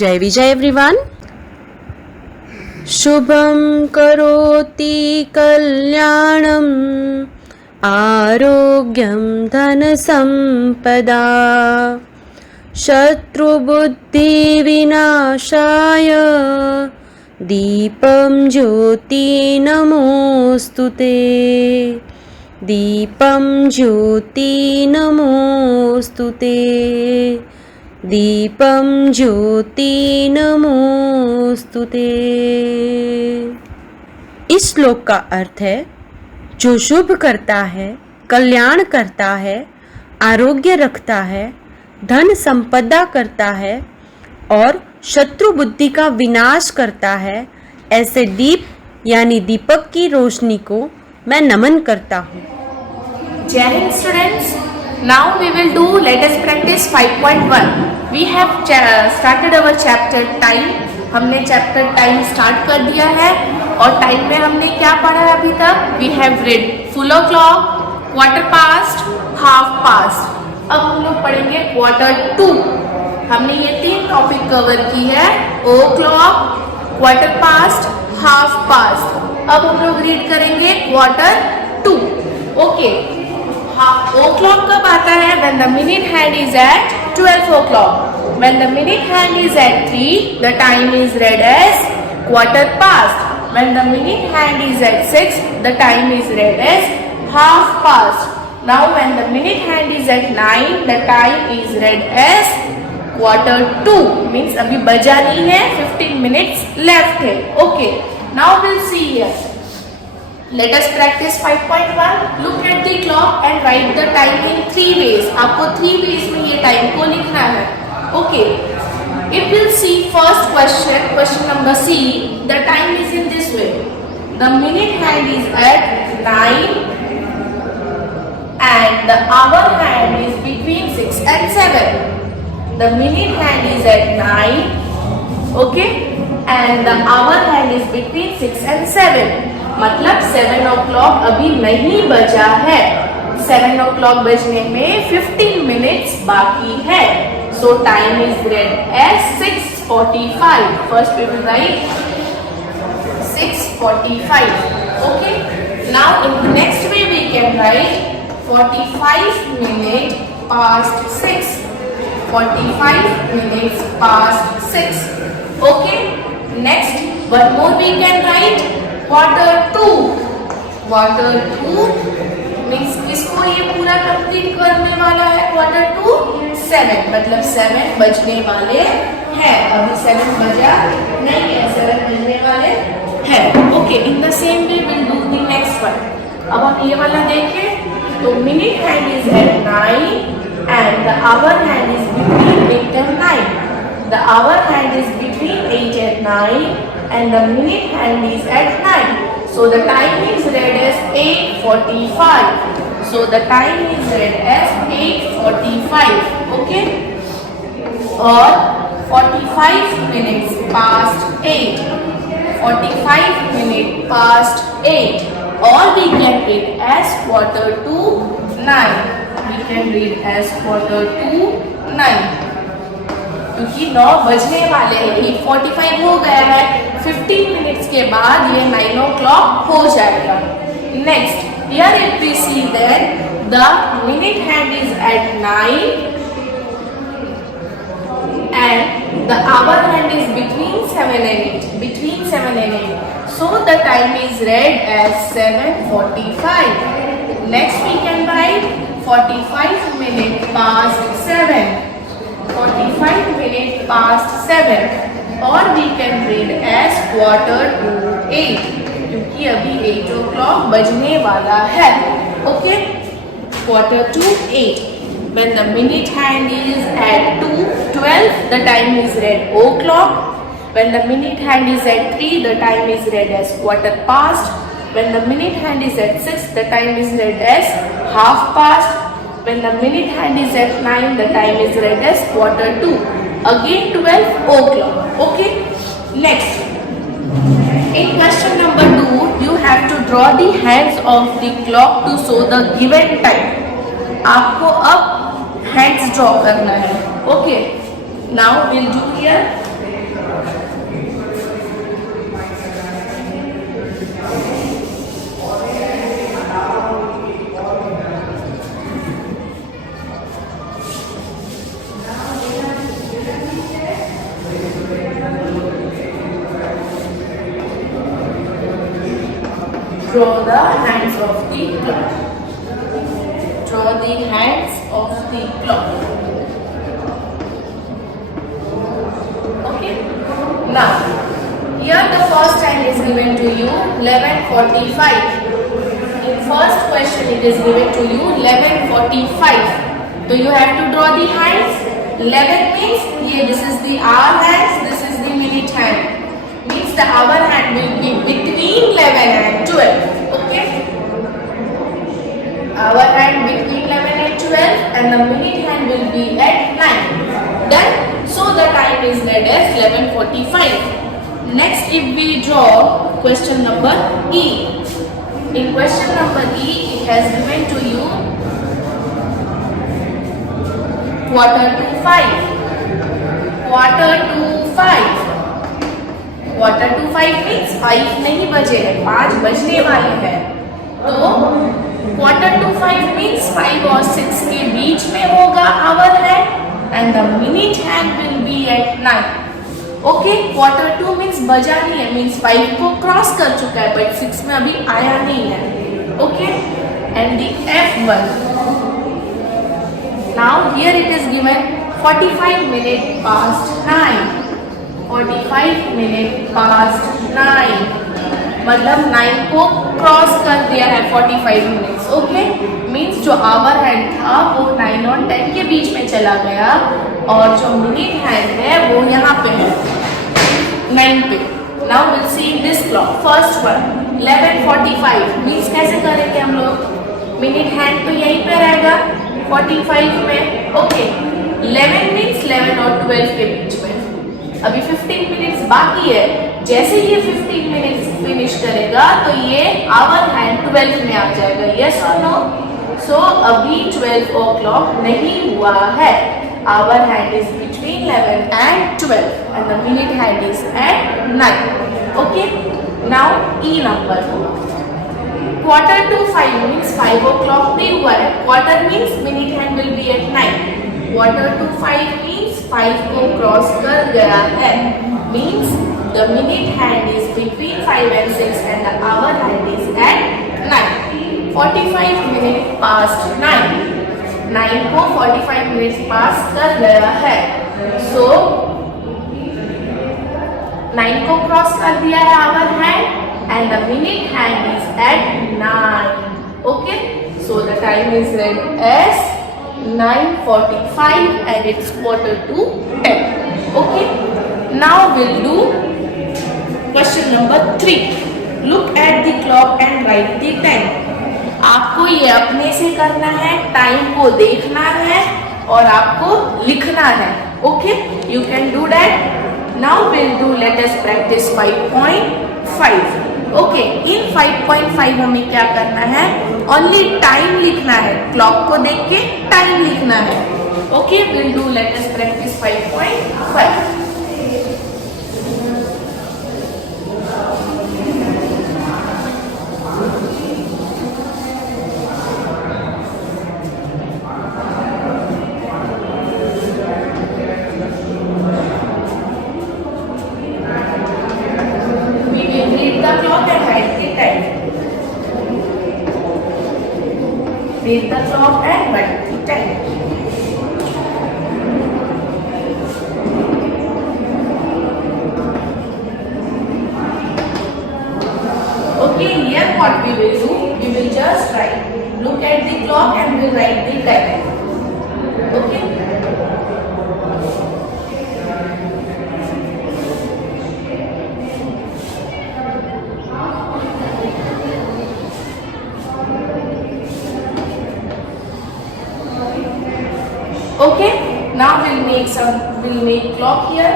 जय विजय एवरीवन। शुभं करोति कल्याणं आरोग्यं धनसम्पदा शत्रुबुद्धिविनाशाय दीपं ज्योति नमोस्तुते दीपं ज्योति नमोस्तुते दीपं ज्योति नमोस्तुते। इस श्लोक का अर्थ है, जो शुभ करता है, कल्याण करता है, आरोग्य रखता है, धन संपदा करता है और शत्रु बुद्धि का विनाश करता है, ऐसे दीप यानी दीपक की रोशनी को मैं नमन करता हूँ। जय Hind students. Now we will do let us practice 5.1. We have started our chapter time. हमने chapter time start कर दिया है और time में हमने क्या पढ़ा है अभी तक? We have read full o'clock, quarter past, half past. अब हम लोग पढ़ेंगे quarter 2. हमने ये 3 टॉपिक कवर की है, o'clock, quarter past, half past. अब हम लोग रीड करेंगे quarter 2. Okay. O'clock कब आता है? When the minute hand is at 12 o'clock. When the minute hand is at 3, the time is read as quarter past. When the minute hand is at 6, the time is read as half past. Now when the minute hand is at 9, the time is read as quarter 2. Means अभी बजा नहीं है, 15 minutes left है. Okay. Now we'll see here. Let us practice 5.1. Look at the clock and write the time in 3 ways. आपको 3 ways में ये time को लिखना है. Okay. If we'll see first question, question number C, the time is in this way. The minute hand is at 9 and the hour hand is between 6 and 7. The minute hand is at 9, okay, and the hour hand is between 6 and 7. मतलब 7 o'clock अभी नहीं बजा है. 7 o'clock बजने में 15 minutes बाकी है. So time is read as 6:45. First we will write 6:45. Okay. Now in the next way we can write 45 minutes past 6. 45 minutes past 6. Okay. Next one more we can write quarter 2. Quarter 2 means किसको ये पूरा complete करने वाला है? quarter 2 7 मतलब 7 बजने वाले हैं. अभी 7 बजा नहीं है, 7 बजने वाले हैं. Okay. In the same way will do the next one. अब हम ये वाला देखें तो minute hand is at 9 and the hour hand is between 8 and 9. The hour hand is between 8 and 9 and the minute hand is at 9. So the time is read as 8:45. So the time is read as 8:45. Okay? Or 45 minutes past 8. 45 minutes past 8. Or we can read as quarter to 9. We can read as quarter to 9. क्योंकि 9 बजने वाले हैं. 8:45 हो गया है. 15 minutes के बाद ये 9 o'clock हो जाएगा. Next, here if we see that the minute hand is at 9 and the hour hand is between 7 and 8. Between 7 and 8. So the time is read as 7:45. Next we can write 45 minutes past 7. 45 minutes past 7. और we can read as quarter to 8 क्योंकि अभी 8 o'clock बजने वाला है. Okay. quarter to 8. When the minute hand is at 2:12, the time is read o'clock. When the minute hand is at 3, the time is read as quarter past. When the minute hand is at 6, the time is read as half past. When the minute hand is at 9, the time is read as quarter to. Again 12 o'clock. Okay. Next. In question number 2, you have to draw the hands of the clock to show the given time. आपको अब hands draw करना है. Okay. Now we'll do here Draw the hands of the clock. Draw the hands of the clock. Okay. Now, here the first time is given to you 11:45. In first question it is given to you 11:45. So you have to draw the hands. 11 means this is the hour hands, this is the minute hand. Means the hour hand will be between 11 and 12. Okay. Hour hand between 11 and 12 and the minute hand will be at 9. Done. So the time is read as 11:45. Next, if we draw question number E. In question number E, it has given to you 4:45. 4:45. 4:45 means 5 नहीं बजे हैं, 5 बजने वाले हैं. तो 4:45 means 5 और 6 के बीच में होगा hour hand and the minute hand will be at 9. Okay, 4:02 means बजा नहीं है, means 5 को क्रॉस कर चुका है, but 6 में अभी आया नहीं है. Okay, and the F1. Now here it is given 45 minutes past 9. 45 minutes past 9. मतलब 9 को क्रॉस कर दिया है 45 मिनट्स. ओके, मीन्स जो आवर हैंड था वो 9 और 10 के बीच में चला गया और जो मिनट हैंड है वो यहाँ पे है 9 पे. Now will see this clock. First one 11:45 means कैसे करेंगे हम लोग? मिनट हैंड तो यहीं पे रहेगा 45 में. ओके, 11 मीन्स 11 और 12 के बीच में. अभी 15 मिनट्स बाकी है. जैसे ये 15 मिनट्स फिनिश करेगा तो ये आवर हैंड 12 में आ जाएगा. यस और नो? सो अभी 12 o'clock नहीं हुआ है. Hour hand is between 11 and 12 and the minute hand is at 9. Okay, now E number. 4:45 means 5 o'clock नहीं हुआ है. Quarter means minute hand will be at 9. 4:45 means 5 को क्रॉस कर गया है. Means the minute hand is between 5 and 6 and the hour hand is at 9. 45 minutes past 9. 9 को 45 minutes पास कर गया है. So 9 को क्रॉस कर दिया है hour hand and the minute hand is at 9. Okay, so the time is read as 9:45 and it's 9:45. Okay, now we'll do question number 3. Look at the clock and write the time. आपको ये अपने से करना है, time को देखना है और आपको लिखना है. Okay, you can do that. Now will do, let us practice 5.5. Okay, in 5.5 हमें क्या करना है? ओनली टाइम लिखना है. क्लॉक को देख के टाइम लिखना है. Okay, will do, let us practice 5.5. Read the clock and write the time. Okay, here what we will do, we will just write. Look at the clock and we'll write the time. Okay. Okay, now we'll make clock here.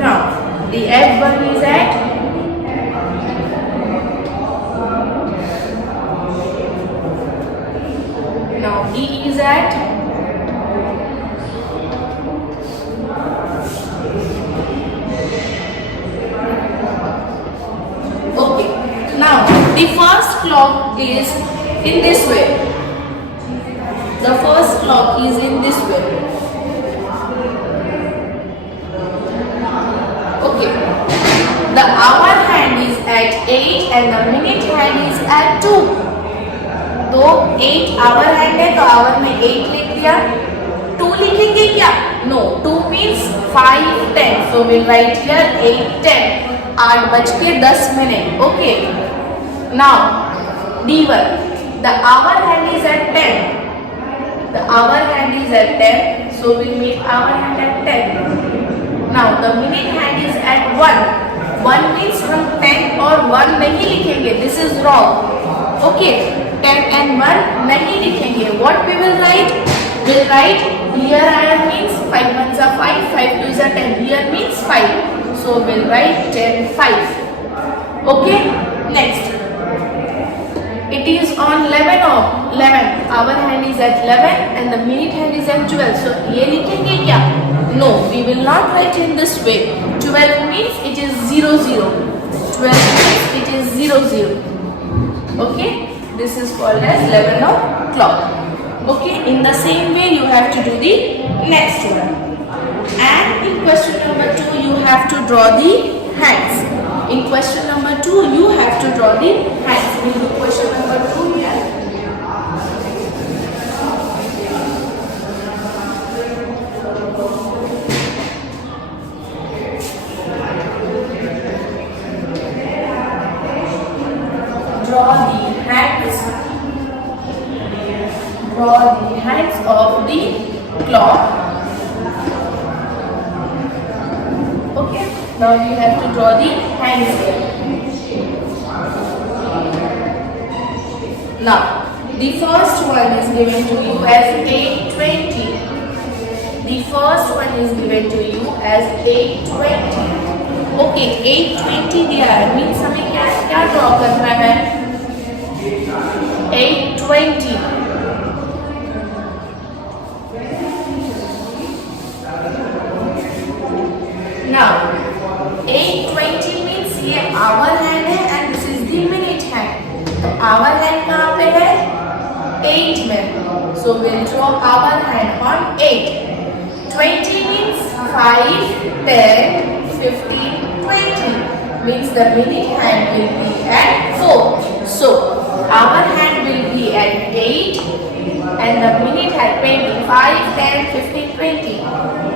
Now the F1 is at is in this way. The first clock is in this way. Okay. The hour hand is at 8 and the minute hand is at 2. तो 8 our hand है तो our में 8 लिख दिया. 2 लिखेंगे क्या? No. 2 means 5:10. So we'll write here 8:10. 8:10. Okay. Now D1. The hour hand is at 10. The hour hand is at 10. So we'll make hour hand at 10. Now the minute hand is at 1. 1 means हम 10 और 1 नहीं लिखेंगे. This is wrong. Okay. 10 and 1 नहीं लिखेंगे. What we will write? We'll write here iron means 5 1s are 5, 5 2s are 10. Here means 5. So we'll write 10 5. Okay. Next. It is on 11 or 11. Our hand is at 11 and the minute hand is at 12. So ये लिखेंगे क्या? No, we will not write in this way. 12 means it is 0 0. 12 means it is 0 0. Okay. This is called as 11 o'clock. Okay, in the same way you have to do the next one. And in question number 2 you have to draw the hands. In question number 2 you have to draw the hands. We do question number 2 here. Draw the hands. Draw the hands of the clock. Okay. Now you have to draw the hands here. Now the first one is given to you as 8:20. The first one is given to you as 8:20. Okay, 8:20 दिया है. Means हमें क्या draw करना है? 8:20. Now 8:20 means ये hour hand है and this is the minute hand. Hour hand कहाँ पे है? 8 में. So we'll draw hour hand on 8. 20 means 5, 10, 15, 20. Means the minute hand will be at 4. So our hand will be at 8 and the minute hand 25, 10, 15, 20.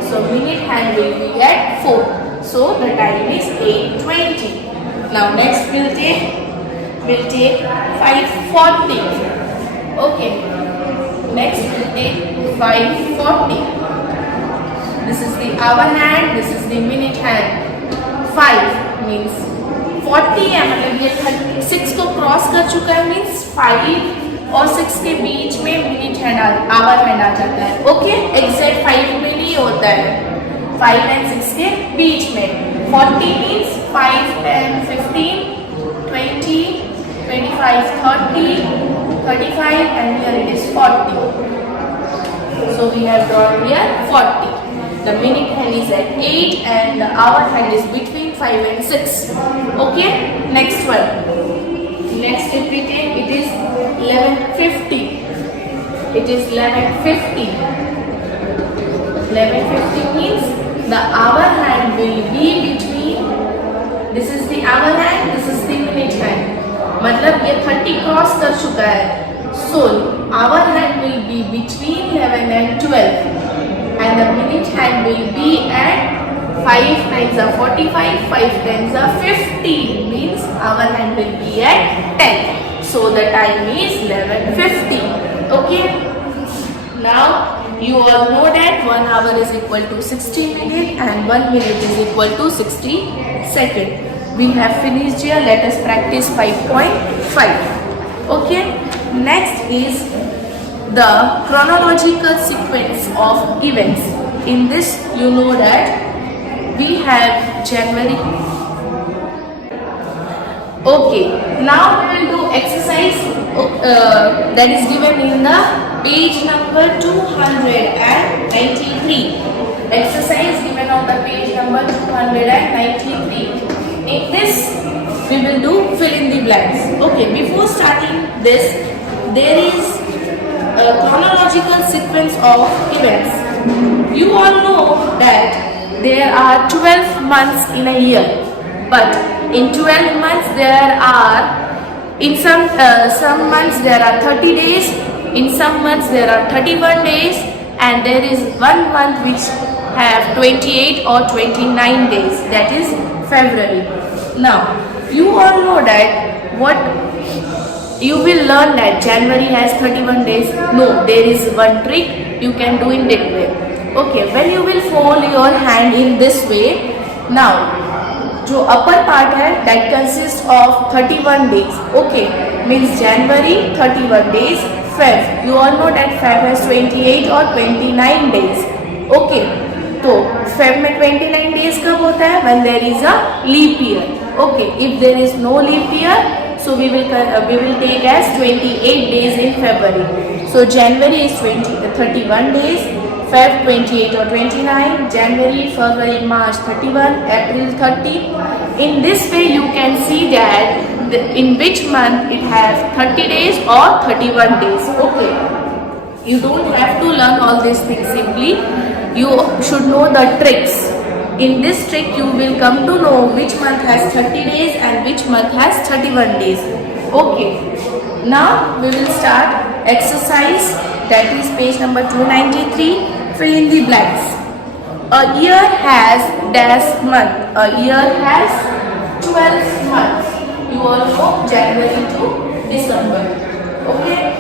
So minute hand will be at 4. So the time is 8:20. Now next we'll take 5:40. Okay. Next we'll take 5:40. This is the hour hand, this is the minute hand. 5 means 40 है, मतलब ये 6 को cross कर चुका है. Means 5 और 6 के बीच में मिनट हैंड आवर हैंड आ जाता है. ओके. एग्जैक्ट 5 में नहीं होता है. 5 and 6 के बीच में. 40 means 5, 10, 15, 20, 25, 30, 35 and here it is 40. So we have drawn here 40. The minute hand is at 8 and the hour hand is between 5 and 6. Okay. Next one. Next if we take it is 11:50. It is 11:50. 11:50 means the hour hand will be between. This is the hour hand. This is the minute hand. मतलब ये 30 cross कर चुका है. So hour hand will be between 11 and 12. And the minute hand will be at 5 9s are 45, 5 10s are 50. Means our hand will be at 10. So the time is 11:50. Okay. Now you all know that 1 hour is equal to 60 minutes and 1 minute is equal to 60 seconds. We have finished here. Let us practice 5.5. Okay. Next is the chronological sequence of events. In this you know that we have January. Okay, now we will do exercise that is given in the page number 293. Exercise given on the page number 293. In this we will do fill in the blanks. Okay, before starting this, there is a chronological sequence of events. You all know that there are 12 months in a year, but in 12 months there are, in some months there are 30 days, in some months there are 31 days, and there is one month which have 28 or 29 days, that is February. Now you all know that what you will learn that January has 31 days. No, there is one trick you can do in that way. Okay, when you will fold your hand in this way, now जो upper part है that consists of 31 days. Okay, means January 31 days, Feb, you all know that Feb has 28 or 29 days. Okay, तो Feb में 29 days कब होता है? When there is a leap year. Okay, if there is no leap year, so we will take as 28 days in February. So January is 31 days, Feb 28 or 29, January, February, March 31, April 30. In this way you can see that in which month it has 30 days or 31 days. Okay, you don't have to learn all these things, simply you should know the tricks. In this trick you will come to know which month has 30 days and which month has 31 days. Okay, now we will start exercise, that is page number 293. Fill in the blanks. A year has dash month. A year has 12 months. You all know January to December. Okay,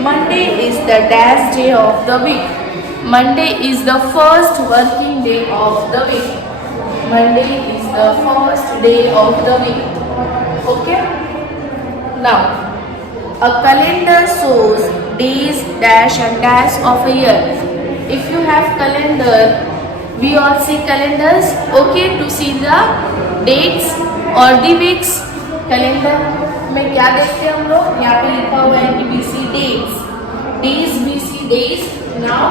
Monday is the dash day of the week. Monday is the first working day of the week. Monday is the first day of the week. Okay. Now, a calendar shows days, dash and dash of a year. If you have calendar, we all see calendars. Okay, to see the dates or the weeks. Calendar में क्या देखते हैं हम लोग? यहाँ पे लिखा हुआ है कि we see dates. Days, we see days. Now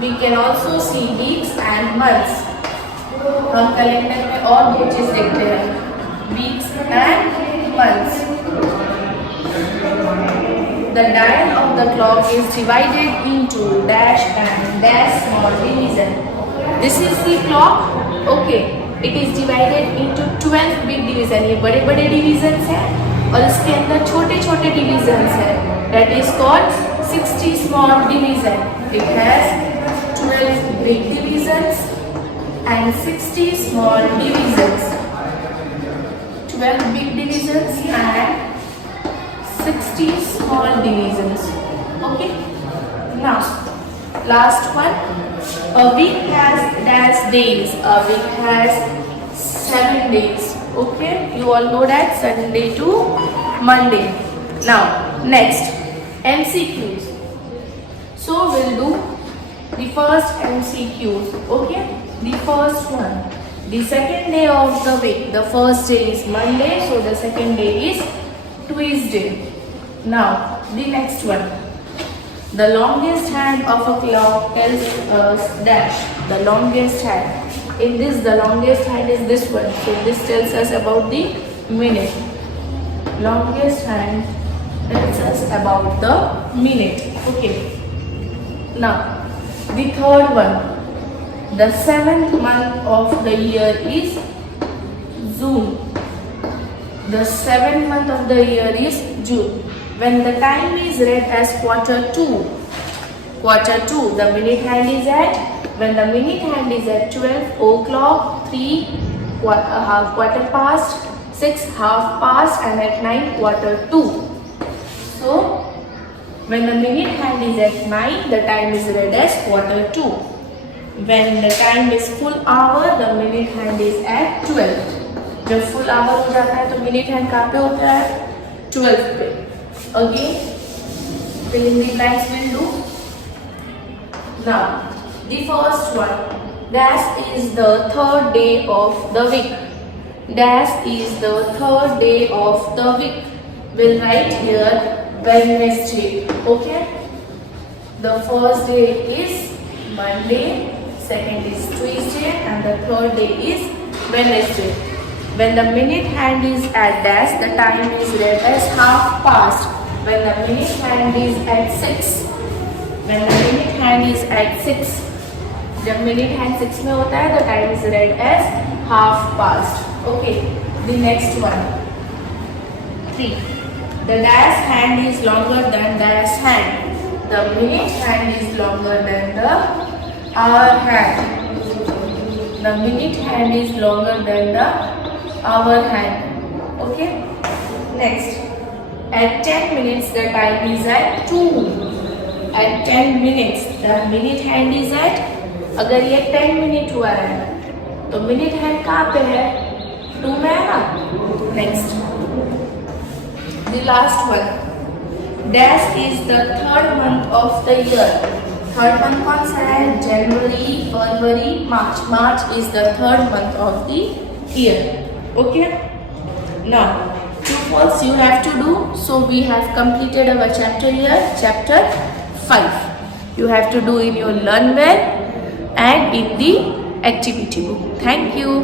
we can also see weeks and months. हम कैलेंडर में और दो चीज देखते हैं, weeks and months. The dial of the clock is divided into dash and dash small division. This is the clock. Okay, it is divided into 12 big division. ये बड़े बड़े divisions हैं और इसके अंदर छोटे छोटे divisions हैं. That is called 60 small division. It has 12 big divisions and 60 small divisions. 12 big divisions and 60 small divisions. Okay, now last one. A week has dash days. A week has 7 days. Okay, you all know that, Sunday to Monday. Now next, MCQs. So we'll do the first MCQs. Okay, the first one, the second day of the week. The first day is Monday, so the second day is Tuesday. Now the next one, the longest hand of a clock tells us dash. The longest hand. In this, the longest hand is this one. So this tells us about the minute. Longest hand tells us about the minute. Okay. Now the third one, the 7th month of the year is June. The 7th month of the year is June. When the time is read as quarter 2, the minute hand is at, when the minute hand is at 12 o'clock, 3, quarter past, 6, half past, and at 9, quarter 2. So, when the minute hand is at 9, the time is read as quarter 2. When the time is full hour, the minute hand is at 12. जब full hour हो जाता है तो minute hand कहाँ पे होता है? 12 पे. Again, fill in the blanks will do. Now, the first one, dash is the third day of the week. Dash is the third day of the week. We'll write here Wednesday. Okay. The first day is Monday, second is Tuesday, and the third day is Wednesday. When the minute hand is at dash, the time is read as half past. When the minute hand is at 6, when the minute hand is at 6, जब minute hand 6 में होता है, the time is read as half past. Okay, the next one. 3. The dash hand is longer than dash hand. The minute hand is longer than the hour hand. The minute hand is longer than the hour hand. Okay. Next. At 10 minutes the time is at 2. At 10 minutes the minute hand is at, अगर ये 10 minute हुआ है तो minute hand कहाँ पे है? 2 में है ना. Next, the last one. Dash is the third month of the year. Third month कौन सा है? January, February, March. March is the third month of the year. Okay. Now, true false you have to do. So we have completed our chapter here, chapter 5. You have to do in your Learn Well and in the activity book. Thank you.